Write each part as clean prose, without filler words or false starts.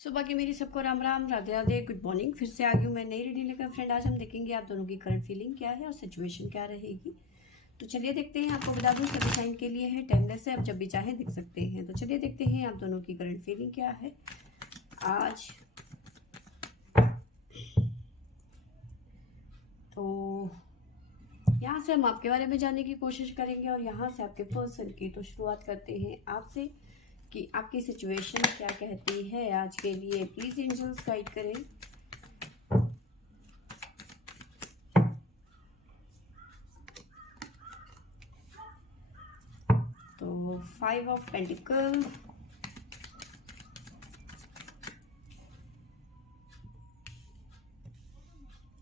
सुबह की मेरी सबको राम राम, राधे राधे, गुड मॉर्निंग। फिर से आ गई हूँ मैं नई रीडिंग लेकर। फ्रेंड, आज हम देखेंगे आप दोनों की करंट फीलिंग क्या है और सिचुएशन क्या रहेगी। तो चलिए देखते हैं। आपको बता दूँ सभी साइन के लिए है, टाइमलेस है, आप जब भी चाहें देख सकते हैं। तो चलिए देखते हैं आप दोनों की करंट फीलिंग क्या है आज। तो यहाँ से हम आपके बारे में जानने की कोशिश करेंगे और यहाँ से आपके पर्सन की। तो शुरुआत करते हैं आपसे कि आपकी सिचुएशन क्या कहती है आज के लिए। प्लीज एंजल्स गाइड करें। तो 5 of pentacle,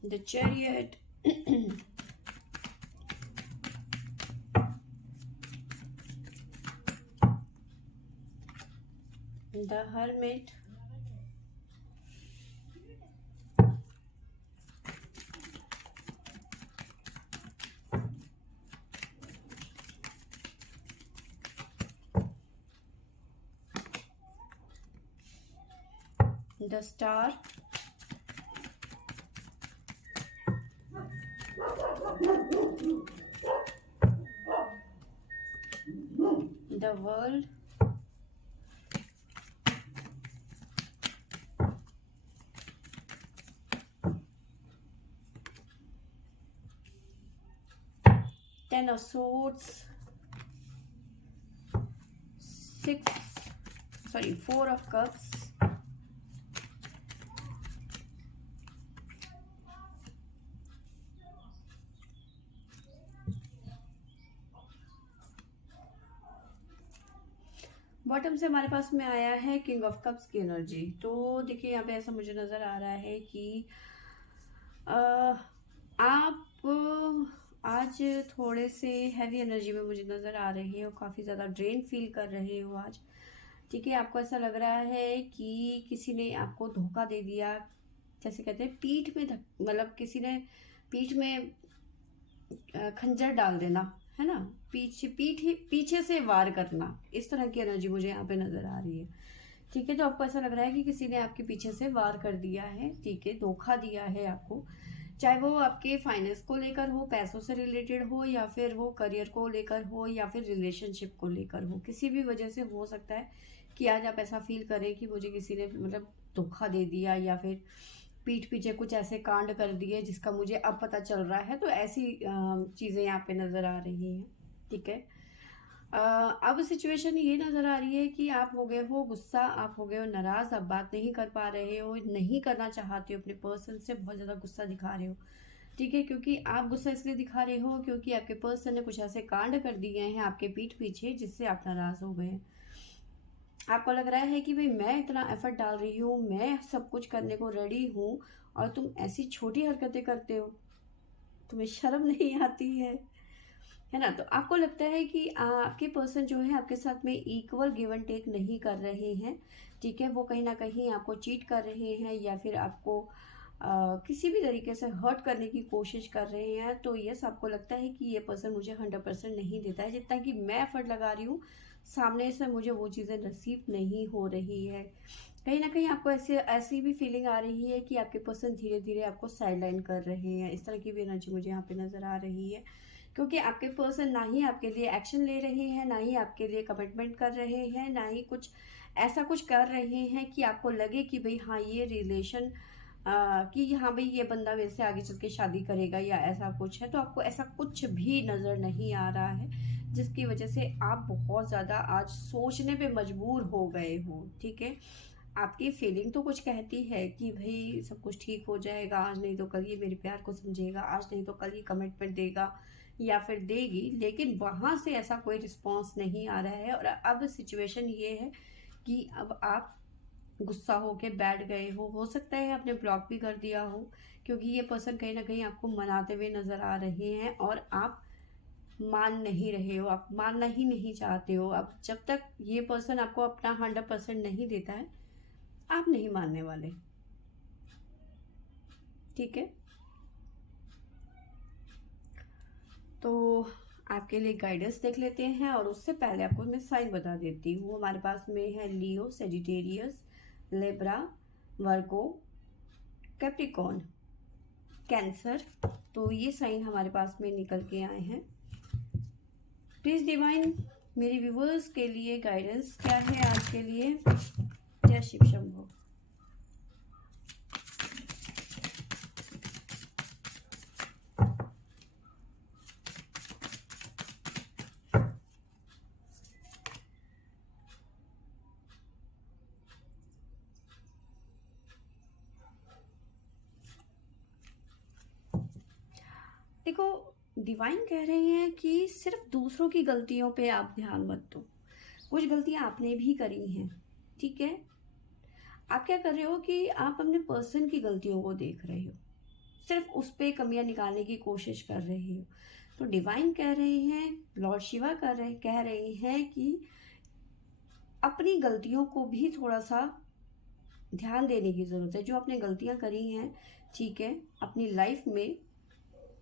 the chariot, the hermit, the star, the world, ten of swords, 4 of cups, bottom से हमारे पास में आया है किंग ऑफ कप्स की एनर्जी। तो देखिए यहाँ पे ऐसा मुझे नजर आ रहा है कि आप आज थोड़े से हैवी एनर्जी में मुझे नजर आ रहे हो, काफी ज्यादा ड्रेन फील कर रहे हो आज। ठीक है, आपको ऐसा लग रहा है कि किसी ने आपको धोखा दे दिया। जैसे कहते हैं पीठ में मतलब किसी ने पीठ में खंजर डाल देना, है ना। पीछे से वार करना, इस तरह की एनर्जी मुझे यहाँ पे नजर आ रही है। ठीक है, तो आपको ऐसा लग रहा है कि किसी ने आपके पीछे से वार कर दिया है। ठीक है, धोखा दिया है आपको, चाहे वो आपके फाइनेंस को लेकर हो, पैसों से रिलेटेड हो, या फिर वो करियर को लेकर हो, या फिर रिलेशनशिप को लेकर हो। किसी भी वजह से हो सकता है कि आज आप ऐसा फील करें कि मुझे किसी ने मतलब धोखा दे दिया, या फिर पीठ पीछे कुछ ऐसे कांड कर दिए जिसका मुझे अब पता चल रहा है। तो ऐसी चीजें यहाँ पे नजर आ रही हैं। ठीक है, अब सिचुएशन ये नजर आ रही है कि आप हो गए हो गुस्सा, आप हो गए हो नाराज, आप बात नहीं कर पा रहे हो, नहीं करना चाहते हो, अपने पर्सन से बहुत ज्यादा गुस्सा दिखा रहे हो। ठीक है, क्योंकि आप गुस्सा इसलिए दिखा रहे हो क्योंकि आपके पर्सन ने कुछ ऐसे कांड कर दिए हैं आपके पीठ पीछे जिससे आप नाराज हो गए हैं। आपको लग रहा है कि भाई मैं इतना एफर्ट डाल रही हूँ, मैं सब कुछ करने को रेडी हूँ, और तुम ऐसी छोटी हरकतें करते हो, तुम्हें शर्म नहीं आती है ना। तो आपको लगता है कि आपके पर्सन जो है आपके साथ में इक्वल गिव एंड टेक नहीं कर रहे हैं। ठीक है, वो कहीं ना कहीं आपको चीट कर रहे हैं, या फिर आपको किसी भी तरीके से हर्ट करने की कोशिश कर रहे हैं। तो यस, आपको लगता है कि ये पर्सन मुझे 100% नहीं देता है, जितना कि मैं एफर्ट लगा रही हूँ सामने से मुझे वो चीज़ें नसीब नहीं हो रही है। कहीं ना कहीं आपको ऐसी भी फीलिंग आ रही है कि आपके पर्सन धीरे धीरे आपको साइडलाइन कर रहे हैं। इस तरह की भी एनर्जी मुझे यहाँ पे नजर आ रही है, क्योंकि आपके पर्सन ना ही आपके लिए एक्शन ले रहे हैं, ना ही आपके लिए कमिटमेंट कर रहे हैं, ना ही कुछ ऐसा कुछ कर रहे हैं कि आपको लगे कि भाई हाँ ये रिलेशन कि हाँ भाई ये बंदा मेरे से आगे चल के शादी करेगा या ऐसा कुछ है। तो आपको ऐसा कुछ भी नज़र नहीं आ रहा है, जिसकी वजह से आप बहुत ज़्यादा आज सोचने पे मजबूर हो गए हो। ठीक है, आपकी फीलिंग तो कुछ कहती है कि भाई सब कुछ ठीक हो जाएगा, आज नहीं तो कल ये मेरे प्यार को समझेगा, आज नहीं तो कल ये कमिटमेंट देगा या फिर देगी, लेकिन वहां से ऐसा कोई रिस्पॉन्स नहीं आ रहा है। और अब सिचुएशन ये है कि अब आप गुस्सा होके बैठ गए हो सकता है आपने ब्लॉक भी कर दिया हो, क्योंकि ये पर्सन कहीं ना कहीं आपको मनाते हुए नजर आ रहे हैं और आप मान नहीं रहे हो, आप मानना ही नहीं चाहते हो। अब जब तक ये पर्सन आपको अपना 100% नहीं देता है, आप नहीं मानने वाले। ठीक है, तो आपके लिए गाइडेंस देख लेते हैं, और उससे पहले आपको मैं साइन बता देती हूँ। हमारे पास में है लियो, सेजिटेरियस, लिब्रा, वर्गो, कैप्रिकॉर्न, कैंसर। तो ये साइन हमारे पास में निकल के आए हैं। प्लीज डिवाइन मेरे व्यूवर्स के लिए गाइडेंस क्या है आज के लिए। जय शिव शंभो। देखो, डिवाइन कह रहे हैं कि सिर्फ दूसरों की गलतियों पे आप ध्यान मत दो। कुछ गलतियां आपने भी करी हैं, ठीक है। आप क्या कर रहे हो कि आप अपने पर्सन की गलतियों को देख रहे हो, सिर्फ उस पे कमियां निकालने की कोशिश कर रहे हो। तो डिवाइन कह रहे हैं, लॉर्ड शिवा कह रहे हैं कि अपनी गलतियों को भी थोड़ा सा ध्यान देने की ज़रूरत है। जो आपने गलतियां करी हैं, ठीक है, अपनी लाइफ में,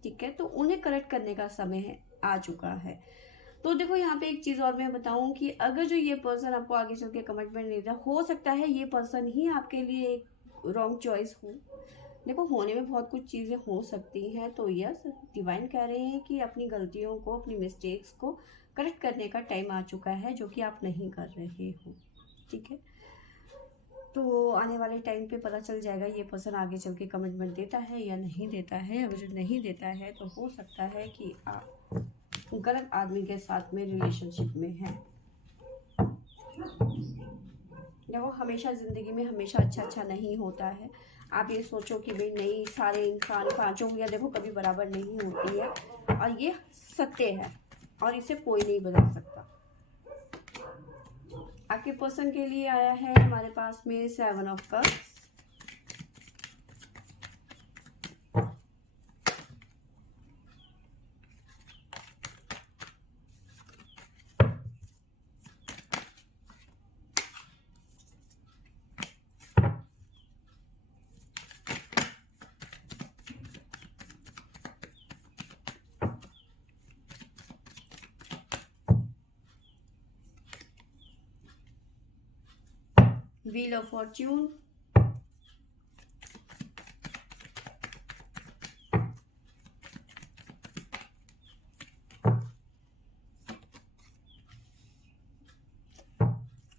ठीक है, तो उन्हें करेक्ट करने का समय आ चुका है। तो देखो, यहाँ पे एक चीज़ और मैं बताऊं कि अगर जो ये पर्सन आपको आगे चल के कमिटमेंट नहीं देता, हो सकता है ये पर्सन ही आपके लिए एक रॉन्ग चॉइस हो। देखो, होने में बहुत कुछ चीज़ें हो सकती हैं। तो यस, डिवाइन कह रहे हैं कि अपनी गलतियों को, अपनी मिस्टेक्स को करेक्ट करने का टाइम आ चुका है, जो कि आप नहीं कर रहे हो, ठीक है। तो आने वाले टाइम पे पता चल जाएगा ये पर्सन आगे चल के कमिटमेंट देता है या नहीं देता है। अगर जो नहीं देता है तो हो सकता है कि आप गलत आदमी के साथ में रिलेशनशिप में हैं। देखो, हमेशा ज़िंदगी में हमेशा अच्छा नहीं होता है। आप ये सोचो कि भाई नहीं, सारे इंसान, पांचों उंगलियां देखो कभी बराबर नहीं होती है, और ये सत्य है और इसे कोई नहीं बदल सकता। आपके पर्सन के लिए आया है हमारे पास में 7 of cups, wheel of Fortune,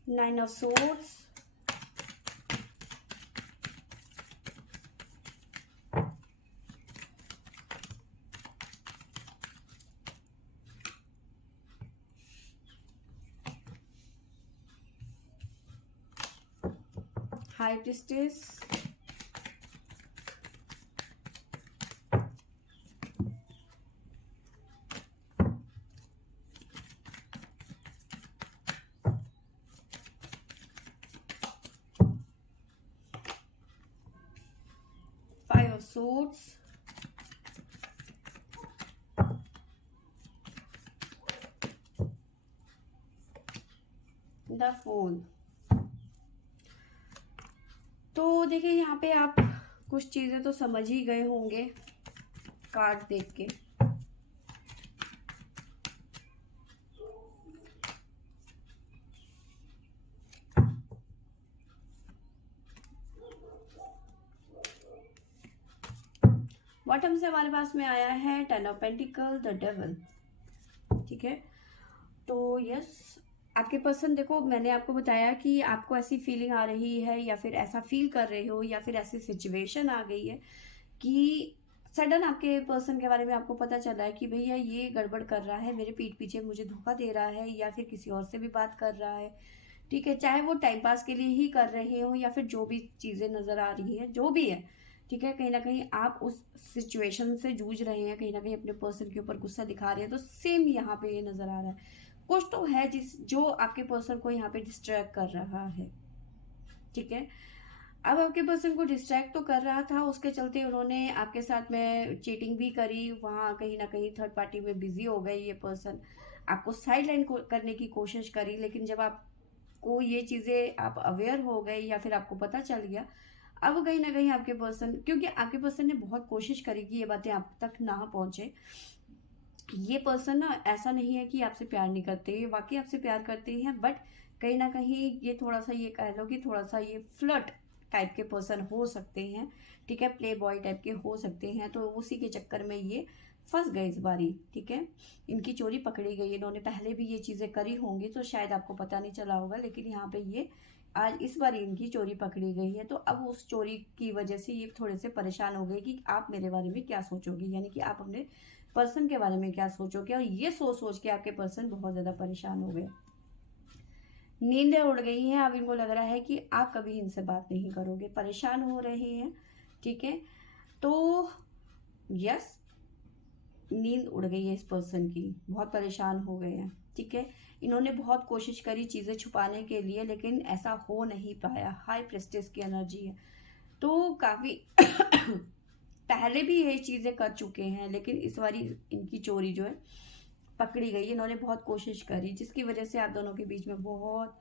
nine of swords, high priestess, five of swords, the फोल। तो देखिए, यहाँ पे आप कुछ चीज़ें तो समझ ही गए होंगे कार्ड देख के। बॉटम से हमारे पास में आया है 10 ऑफ पेंटिकल, द डेविल, ठीक है। तो यस, आपके पर्सन, देखो मैंने आपको बताया कि आपको ऐसी फीलिंग आ रही है या फिर ऐसा फील कर रहे हो या फिर ऐसी सिचुएशन आ गई है कि सडन आपके पर्सन के बारे में आपको पता चला है कि भैया ये गड़बड़ कर रहा है, मेरे पीठ पीछे मुझे धोखा दे रहा है या फिर किसी और से भी बात कर रहा है, ठीक है। चाहे वो टाइम पास के लिए ही कर रहे हो या फिर जो भी चीज़ें नज़र आ रही है, जो भी है, ठीक है, कहीं ना कहीं आप उस सिचुएशन से जूझ रहे हैं, कहीं ना कहीं अपने पर्सन के ऊपर गुस्सा दिखा रहे हैं। तो सेम यहाँ पे ये नज़र आ रहा है, कुछ तो है जो आपके पर्सन को यहाँ पे डिस्ट्रैक्ट कर रहा है, ठीक है। अब आपके पर्सन को डिस्ट्रैक्ट तो कर रहा था, उसके चलते उन्होंने आपके साथ में चीटिंग भी करी, वहाँ कहीं ना कहीं थर्ड पार्टी में बिजी हो गए ये पर्सन, आपको साइडलाइन करने की कोशिश करी। लेकिन जब आपको ये चीज़ें, आप अवेयर हो गए या फिर आपको पता चल गया, अब कहीं ना कहीं आपके पर्सन, क्योंकि आपके पर्सन ने बहुत कोशिश करी कि ये बातें आप तक ना पहुंचे। ये पर्सन ना ऐसा नहीं है कि आपसे प्यार नहीं करते, वाकई आपसे प्यार करते हैं, बट कहीं ना कहीं ये थोड़ा सा, ये कह लो कि थोड़ा सा ये फ्लर्ट टाइप के पर्सन हो सकते हैं, ठीक है, प्ले बॉय टाइप के हो सकते हैं। तो उसी के चक्कर में ये फंस गए इस बारी, ठीक है, इनकी चोरी पकड़ी गई। इन्होंने पहले भी ये चीज़ें करी होंगी तो शायद आपको पता नहीं चला होगा, लेकिन यहाँ पे ये आज इस बार इनकी चोरी पकड़ी गई है। तो अब उस चोरी की वजह से ये थोड़े से परेशान हो गए कि आप मेरे बारे में क्या सोचोगे, यानी कि आप अपने पर्सन के बारे में क्या सोचोगे। और ये सोच सोच के आपके पर्सन बहुत ज़्यादा परेशान हो गए, नींदें उड़ गई हैं। अब इनको लग रहा है कि आप कभी इनसे बात नहीं करोगे, परेशान हो रहे हैं, ठीक है। तो यस, नींद उड़ गई है इस पर्सन की, बहुत परेशान हो गए हैं, ठीक है। इन्होंने बहुत कोशिश करी चीज़ें छुपाने के लिए, लेकिन ऐसा हो नहीं पाया। हाई प्रेस्टिज की एनर्जी है, तो काफ़ी पहले भी ये चीज़ें कर चुके हैं, लेकिन इस बारी इनकी चोरी जो है पकड़ी गई। इन्होंने बहुत कोशिश करी, जिसकी वजह से आप दोनों के बीच में बहुत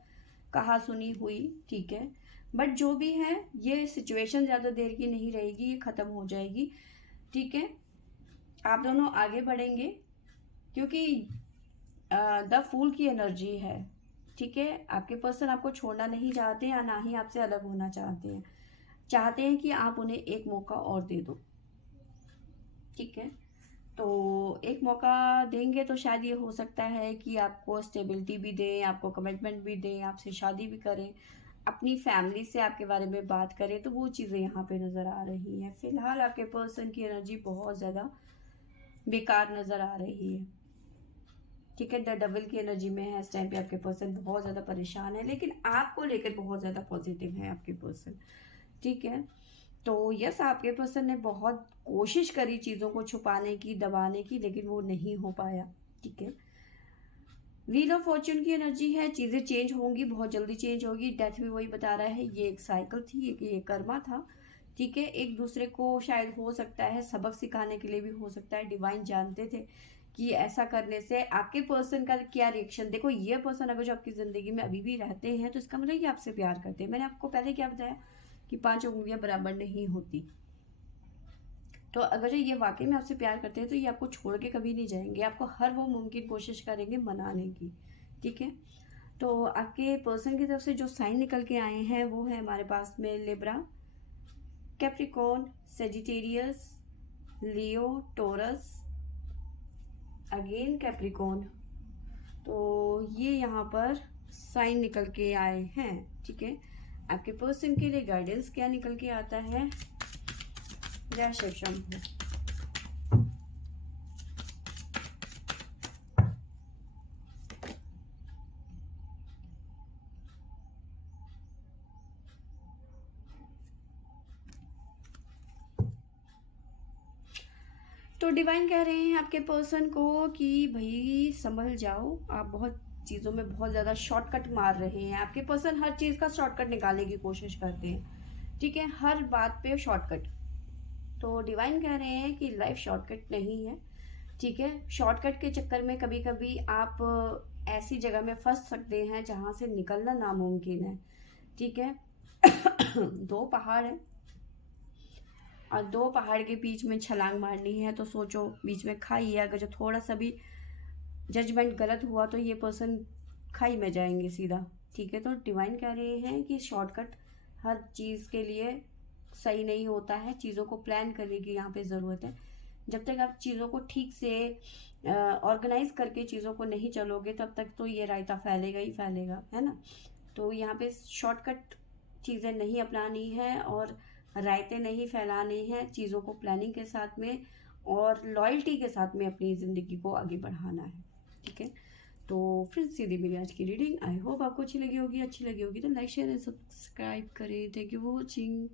कहा सुनी हुई, ठीक है। बट जो भी है, ये सिचुएशन ज़्यादा देर की नहीं रहेगी, ये ख़त्म हो जाएगी, ठीक है। आप दोनों आगे बढ़ेंगे, क्योंकि द फूल की एनर्जी है, ठीक है। आपके पर्सन आपको छोड़ना नहीं चाहते या ना ही आपसे अलग होना चाहते हैं, चाहते हैं कि आप उन्हें एक मौका और दे दो, ठीक है। तो एक मौका देंगे तो शायद ये हो सकता है कि आपको स्टेबिलिटी भी दें, आपको कमिटमेंट भी दें, आपसे शादी भी करें, अपनी फैमिली से आपके बारे में बात करें। तो वो चीज़ें यहाँ पे नज़र आ रही हैं। फिलहाल आपके पर्सन की एनर्जी बहुत ज़्यादा बेकार नज़र आ रही है, ठीक है। द डबल की एनर्जी में है इस टाइम पे आपके पर्सन, बहुत ज़्यादा परेशान है, लेकिन आपको लेकर बहुत ज़्यादा पॉजिटिव है आपके पर्सन, ठीक है। तो यस, आपके पर्सन ने बहुत कोशिश करी चीज़ों को छुपाने की, दबाने की, लेकिन वो नहीं हो पाया, ठीक है। व्हील ऑफ फॉर्च्यून की एनर्जी है, चीज़ें चेंज होंगी, बहुत जल्दी चेंज होगी। डेथ भी वही बता रहा है, ये एक साइकिल थी, ये कर्मा था, ठीक है। एक दूसरे को शायद हो सकता है सबक सिखाने के लिए भी हो सकता है, डिवाइन जानते थे कि ऐसा करने से आपके पर्सन का क्या रिएक्शन। देखो, ये पर्सन अगर जो आपकी ज़िंदगी में अभी भी रहते हैं तो इसका मतलब ये आपसे प्यार करते हैं। मैंने आपको पहले क्या बताया कि 5 उंगलियां बराबर नहीं होती। तो अगर ये वाकई में आपसे प्यार करते हैं तो ये आपको छोड़ के कभी नहीं जाएंगे, आपको हर वो मुमकिन कोशिश करेंगे मनाने की, ठीक है। तो आपके पर्सन की तरफ से जो साइन निकल के आए हैं वो है हमारे पास में लिब्रा, कैप्रिकॉर्न, सेजिटेरियस, लियो, टोरस, अगेन कैप्रिकॉर्न। तो ये यहाँ पर साइन निकल के आए हैं, ठीक है। आपके पर्सन के लिए गाइडेंस क्या निकल के आता है, जय शिव शंभू। तो डिवाइन कह रहे हैं आपके पर्सन को कि भाई संभल जाओ, आप बहुत चीज़ों में बहुत ज़्यादा शॉर्टकट मार रहे हैं। आपके पर्सन हर चीज़ का शॉर्टकट निकालने की कोशिश करते हैं, ठीक है, हर बात पे शॉर्टकट। तो डिवाइन कह रहे हैं कि लाइफ शॉर्टकट नहीं है, ठीक है। शॉर्टकट के चक्कर में कभी कभी आप ऐसी जगह में फंस सकते हैं जहाँ से निकलना नामुमकिन है, ठीक है। 2 पहाड़ है और 2 पहाड़ के बीच में छलांग मारनी है, तो सोचो बीच में खाई है, अगर जो थोड़ा सा भी जजमेंट गलत हुआ तो ये पर्सन खाई में जाएंगे सीधा, ठीक है। तो डिवाइन कह रहे हैं कि शॉर्टकट हर चीज़ के लिए सही नहीं होता है, चीज़ों को प्लान करने की यहाँ पे ज़रूरत है। जब तक आप चीज़ों को ठीक से ऑर्गेनाइज करके चीज़ों को नहीं चलोगे तब तक तो ये रायता फैलेगा ही फैलेगा, है ना। तो यहाँ पे शॉर्टकट चीज़ें नहीं अपनानी है और रायते नहीं फैलाने हैं, चीज़ों को प्लानिंग के साथ में और लॉयल्टी के साथ में अपनी ज़िंदगी को आगे बढ़ाना है, ठीक है। तो फ्रेंड्स, ये थी मेरी आज की रीडिंग। आई होप आपको अच्छी लगी होगी तो लाइक शेयर एंड सब्सक्राइब करें। Thank you for watching.